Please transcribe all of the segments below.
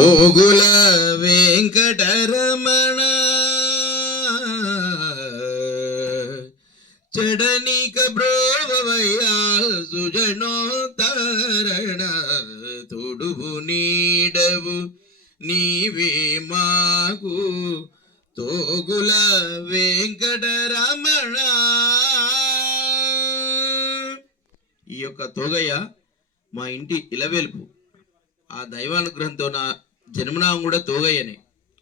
తోగుల వెంకటరమణ చడనిక బ్రోవయ్యా సుజనోత్తరణ తొడువు నీడవు నీవే మాకు తోగుల వెంకటరమణ. ఈ యొక్క తోగయ్య మా ఇంటి ఇలవెలుపు. ఆ దైవానుగ్రహంతో నా జన్మనామం కూడా తోగయ్యనే.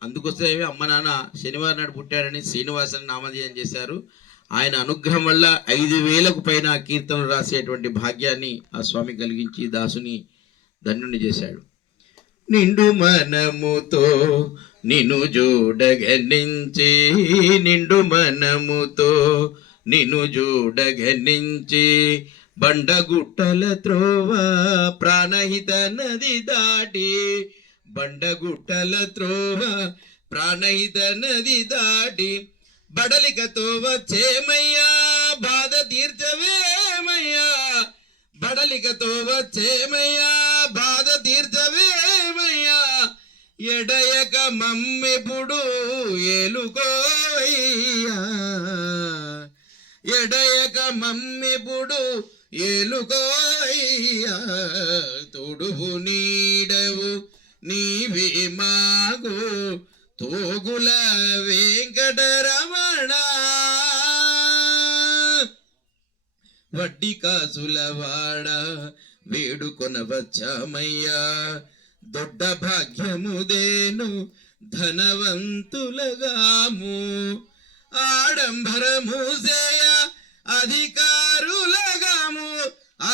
అందుకోసమే అమ్మ నాన్న శనివారం నాడు పుట్టాడని శ్రీనివాసని నామధేయం చేశారు. ఆయన అనుగ్రహం వల్ల 5,000కు పైన కీర్తనలు రాసేటువంటి భాగ్యాన్ని ఆ స్వామి కలిగించి దాసుని ధన్యుని చేశాడు. నిండు మనముతో నిన్ను చూడగనించి, నిండు మనముతో నిన్ను చూడగనించి, బండగుట్టల త్రోవ ప్రాణహిత నది దాటి, బండగుట్టల త్రోవ ప్రాణహిత నది దాటి, బడలికతో వచ్చేమయ్యా బాధ తీర్చవేమయ్యా, బడలికతో వచ్చేమయ్యా బాధ తీర్చవేమయ్యా, ఎడయక మమ్మెప్పుడు ఏలుకోవయ్యా, ఎడయక మమ్మెప్పుడు ఏలుకోవయ్యా, తొడువు నీడవు నీవే మాకు తోగుల వెంకటరమణ. వడ్డీ కాసుల వాడ వేడుకొన వచ్చామయ్యా, దొడ్డ భాగ్యముదేను ధనవంతులగాము, ఆడంబరము చేయ అధికారులగాము,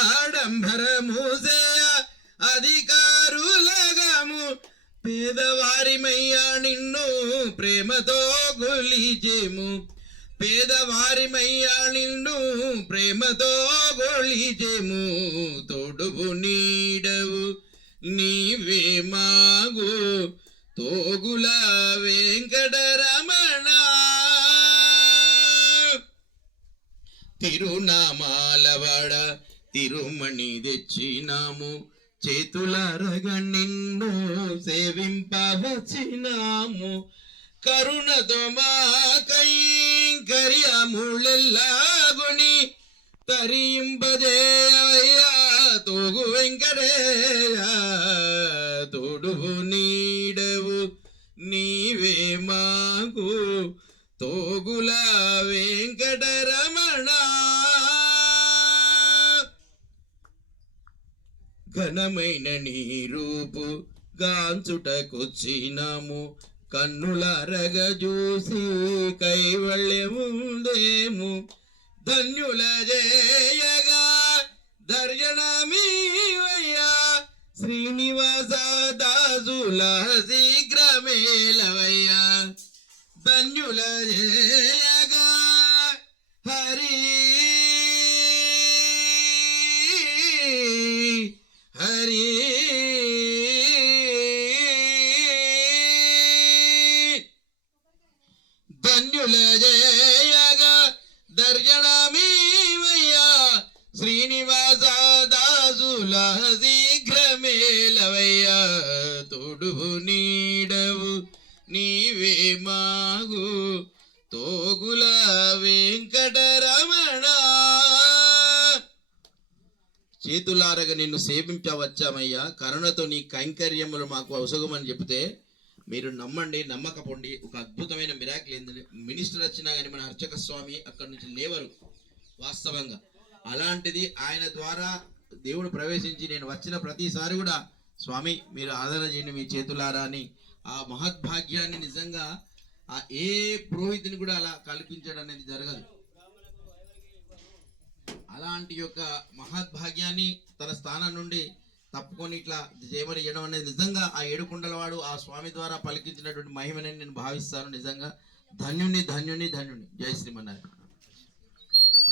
ఆడంబరము చేయ అధికారులగాము, పేదవారిమయ్యా నిన్ను ప్రేమతో గొలిచెము, పేదవారిమయ్యా నిన్ను ప్రేమతో గొలిచెము, తొడువు నీడవు నీవే మాగు తోగుల వెంకటరమణ. తిరునామాలవాడ తిరుమణి తెచ్చినాము, చేతులారగ నిన్ను సేవింపవచ్చినాము, కరుణతో మా కైంకర్యములెల్లాగుని తరింపజేయయ్యా తోగు వెంకటేయ, తొడువు నీడవు నీవే మాకు తోగుల వెంకటరమణ. ఘనమైన నీ రూపు గాంచుటకొచ్చినాము, కన్నులారగ చూసి కైవల్యముందేము, ధన్యుల జయగా దర్శనమీవయ్యా శ్రీనివాస దాసుల శీఘ్రమేలవయ్యా, ధన్యుల జయగా హరి హరి ధన్యుల జయగా దర్శనమీవయ్యా శ్రీనివాస దాసుల శీఘ్రమేలవయ్యా, తొడువు నీడవు నీవే మాగు తోగుల వెంకటరమణ. చేతులారగ నిన్ను సేవించవచ్చామయ్యా, కరుణతో నీ కైంకర్యములు మాకు అవసరమని చెప్తే మీరు నమ్మండి, నమ్మకపోండి. ఒక అద్భుతమైన మిరాకిల్ ఏంటంటే మినిస్టర్ వచ్చినా కానీ మన అర్చక స్వామి అక్కడి నుంచి లేవరు వాస్తవంగా. అలాంటిది ఆయన ద్వారా దేవుడు ప్రవేశించి నేను వచ్చిన ప్రతిసారి కూడా స్వామి మీరు ఆదరణ చేయండి మీ చేతులారా అని ఆ మహద్భాగ్యాన్ని నిజంగా ఆ ఏ పురోహితుని కూడా అలా కల్పించడం అనేది జరగదు. అలాంటి యొక్క మహద్భాగ్యాన్ని తన స్థానం నుండి తప్పుకొని ఇట్లా చేయమని చేయడం అనేది నిజంగా ఆ ఏడుకొండలవాడు ఆ స్వామి ద్వారా పలికించినటువంటి మహిమని నేను భావిస్తాను. నిజంగా ధన్యుని ధన్యుని ధన్యుని. జై శ్రీమన్నారాయణ.